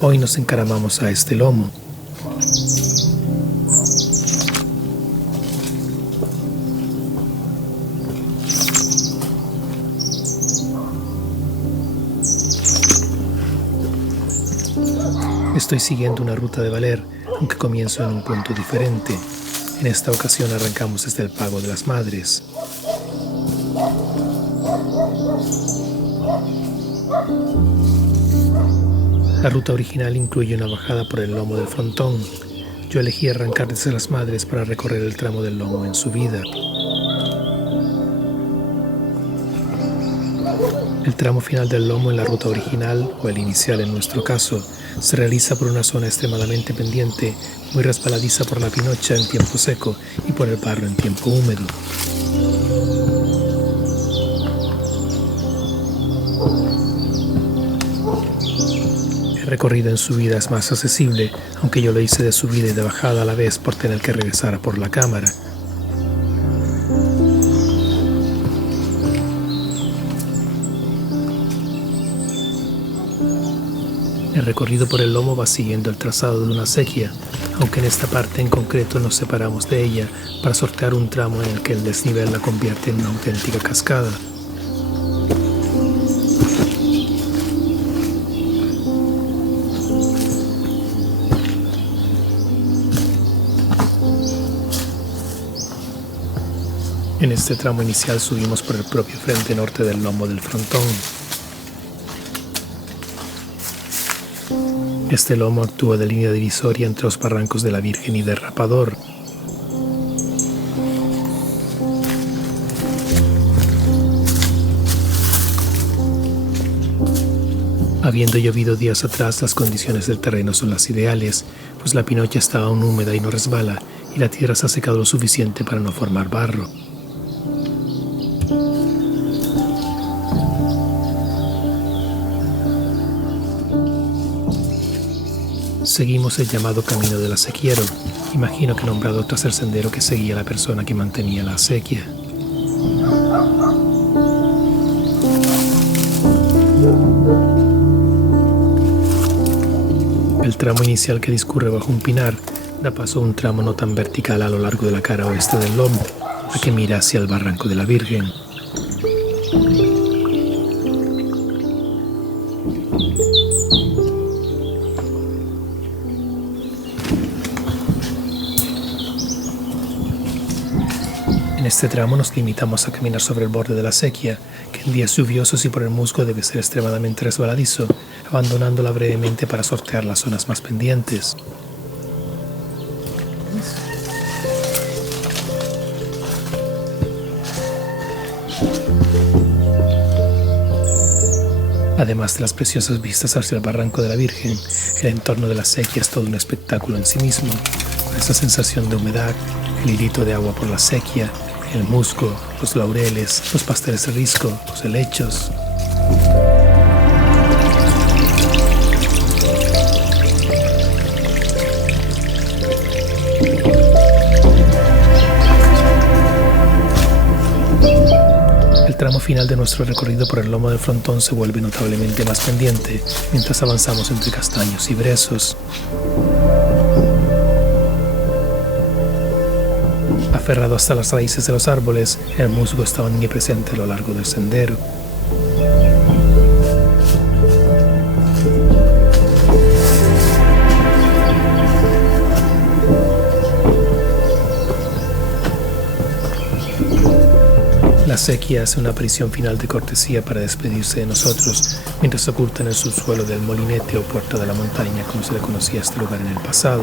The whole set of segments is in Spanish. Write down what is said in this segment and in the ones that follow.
Hoy nos encaramamos a este lomo. Estoy siguiendo una ruta de Valer, aunque comienzo en un punto diferente. En esta ocasión arrancamos desde el Pago de las Madres. La ruta original incluye una bajada por el lomo del frontón. Yo elegí arrancar desde las Madres para recorrer el tramo del lomo en subida. El tramo final del lomo en la ruta original, o el inicial en nuestro caso, se realiza por una zona extremadamente pendiente, muy resbaladiza por la pinocha en tiempo seco y por el barro en tiempo húmedo. El recorrido en subida es más accesible, aunque yo lo hice de subida y de bajada a la vez por tener que regresar por la cámara. El recorrido por el lomo va siguiendo el trazado de una acequia, aunque en esta parte en concreto nos separamos de ella para sortear un tramo en el que el desnivel la convierte en una auténtica cascada. En este tramo inicial subimos por el propio frente norte del lomo del frontón. Este lomo actúa de línea divisoria entre los barrancos de la Virgen y Derrapador. Habiendo llovido días atrás, las condiciones del terreno son las ideales, pues la pinocha está aún húmeda y no resbala, y la tierra se ha secado lo suficiente para no formar barro. Seguimos el llamado Camino del Acequiero, imagino que nombrado tras el sendero que seguía la persona que mantenía la acequia. El tramo inicial que discurre bajo un pinar da paso a un tramo no tan vertical a lo largo de la cara oeste del lomo, a que mira hacia el Barranco de la Virgen. En este tramo nos limitamos a caminar sobre el borde de la acequia, que en días lluviosos y por el musgo debe ser extremadamente resbaladizo, abandonándola brevemente para sortear las zonas más pendientes. Además de las preciosas vistas hacia el Barranco de la Virgen, el entorno de la acequia es todo un espectáculo en sí mismo, con esa sensación de humedad, el hilito de agua por la acequia, el musgo, los laureles, los pasteles de risco, los helechos. El tramo final de nuestro recorrido por el lomo del frontón se vuelve notablemente más pendiente mientras avanzamos entre castaños y brezos. Aferrado hasta las raíces de los árboles, el musgo está omnipresente a lo largo del sendero. La acequia hace una aparición final de cortesía para despedirse de nosotros, mientras oculta en el subsuelo del molinete o puerto de la montaña, como se le conocía a este lugar en el pasado.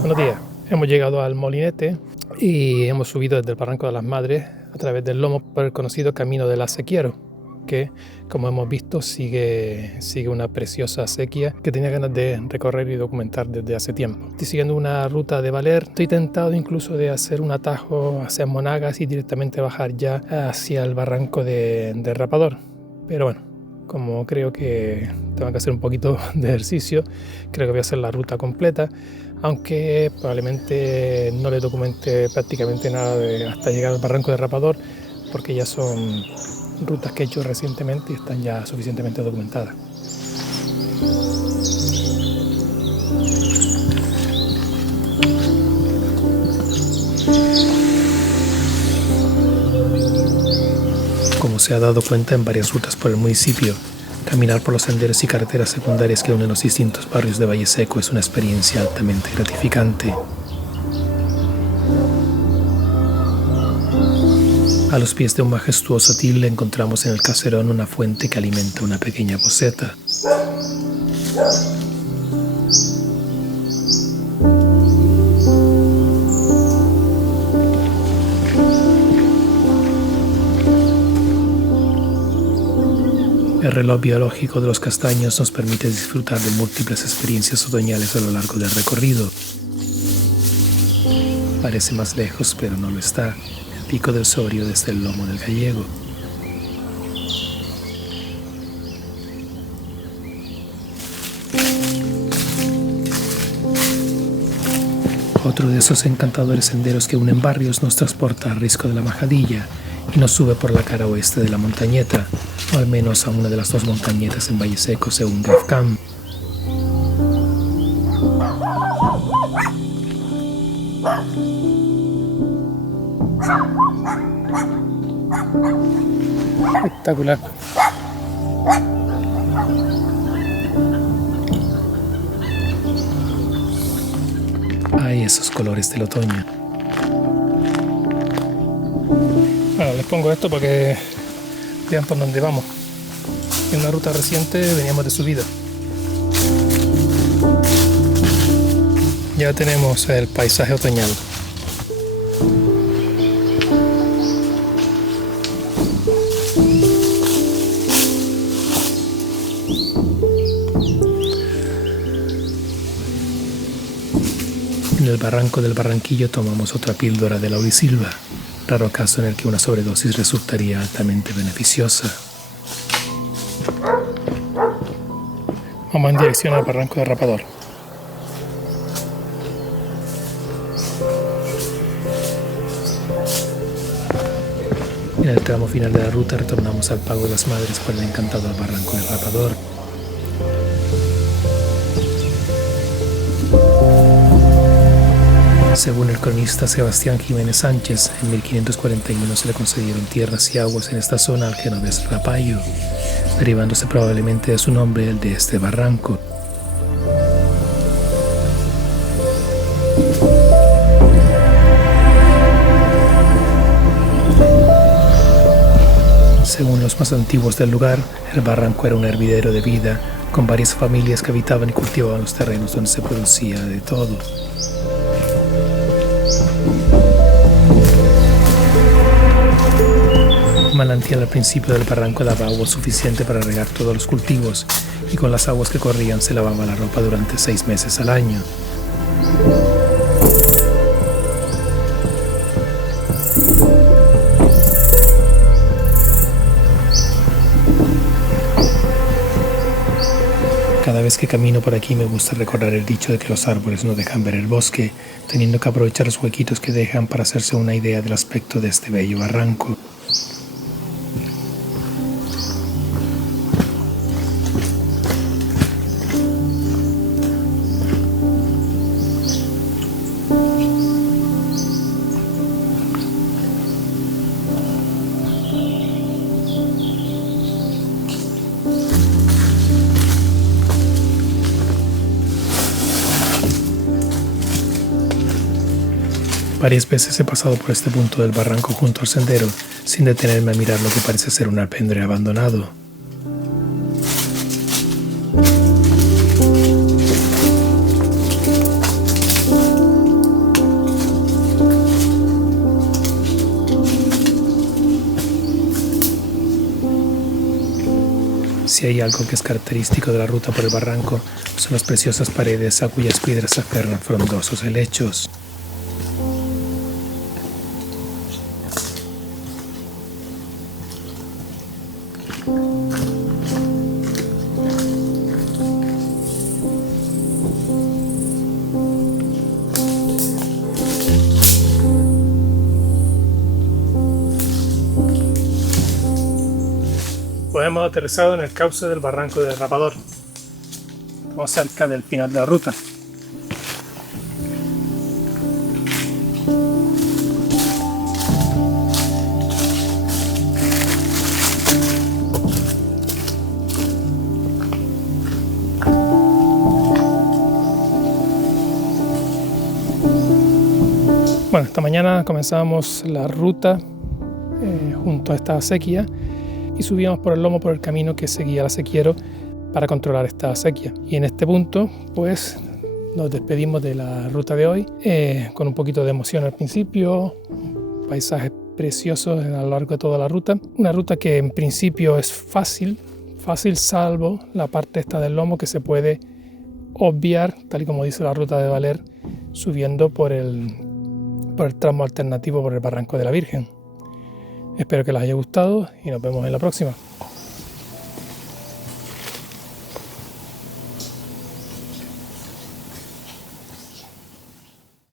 Buenos días, hemos llegado al molinete y hemos subido desde el Barranco de las Madres a través del lomo por el conocido Camino del Acequiero, que, como hemos visto, sigue una preciosa acequia que tenía ganas de recorrer y documentar desde hace tiempo. Estoy siguiendo una ruta de Valer, estoy tentado incluso de hacer un atajo hacia Monagas y directamente bajar ya hacia el barranco de Derrapador, pero bueno, como creo que tengo que hacer un poquito de ejercicio, creo que voy a hacer la ruta completa, aunque probablemente no le documente prácticamente nada hasta llegar al Barranco de Rapador, porque ya son rutas que he hecho recientemente y están ya suficientemente documentadas. Como se ha dado cuenta en varias rutas por el municipio, caminar por los senderos y carreteras secundarias que unen los distintos barrios de Valle Seco es una experiencia altamente gratificante. A los pies de un majestuoso tilde encontramos en el caserón una fuente que alimenta una pequeña poceta. El reloj biológico de los castaños nos permite disfrutar de múltiples experiencias otoñales a lo largo del recorrido. Parece más lejos, pero no lo está. El pico del Sorio desde el lomo del Gallego. Otro de esos encantadores senderos que unen barrios nos transporta al Risco de la Majadilla y nos sube por la cara oeste de la montañeta, o al menos a una de las dos montañetas en Valle Seco según GrafCam. Espectacular. Ay, esos colores del otoño. Bueno, les pongo esto para que vean por dónde vamos. En una ruta reciente veníamos de subida. Ya tenemos el paisaje otoñal. En el barranco del Barranquillo tomamos otra píldora de laurisilva, raro caso en el que una sobredosis resultaría altamente beneficiosa. Vamos en dirección al Barranco de Rapador. En el tramo final de la ruta retornamos al Pago de las Madres por el encantador Barranco de Rapador. Según el cronista Sebastián Jiménez Sánchez, en 1541 se le concedieron tierras y aguas en esta zona al genovés Rapallo, derivándose probablemente de su nombre el de este barranco. Según los más antiguos del lugar, el barranco era un hervidero de vida, con varias familias que habitaban y cultivaban los terrenos donde se producía de todo. Un manantial al principio del barranco daba agua suficiente para regar todos los cultivos, y con las aguas que corrían se lavaba la ropa durante 6 meses al año. Cada vez que camino por aquí me gusta recordar el dicho de que los árboles no dejan ver el bosque, teniendo que aprovechar los huequitos que dejan para hacerse una idea del aspecto de este bello barranco. Varias veces he pasado por este punto del barranco junto al sendero, sin detenerme a mirar lo que parece ser un alpendre abandonado. Si hay algo que es característico de la ruta por el barranco, son las preciosas paredes a cuyas piedras se aferran frondosos helechos. Pues hemos aterrizado en el cauce del barranco del Rapador. Estamos cerca del final de la ruta. Bueno, esta mañana comenzamos la ruta junto a esta acequia y subíamos por el lomo por el camino que seguía el acequiero para controlar esta acequia. Y en este punto, pues, nos despedimos de la ruta de hoy con un poquito de emoción al principio, paisajes preciosos a lo largo de toda la ruta. Una ruta que en principio es fácil salvo la parte esta del lomo que se puede obviar, tal y como dice la ruta de Valer, subiendo por el tramo alternativo por el Barranco de la Virgen. Espero que les haya gustado y nos vemos en la próxima.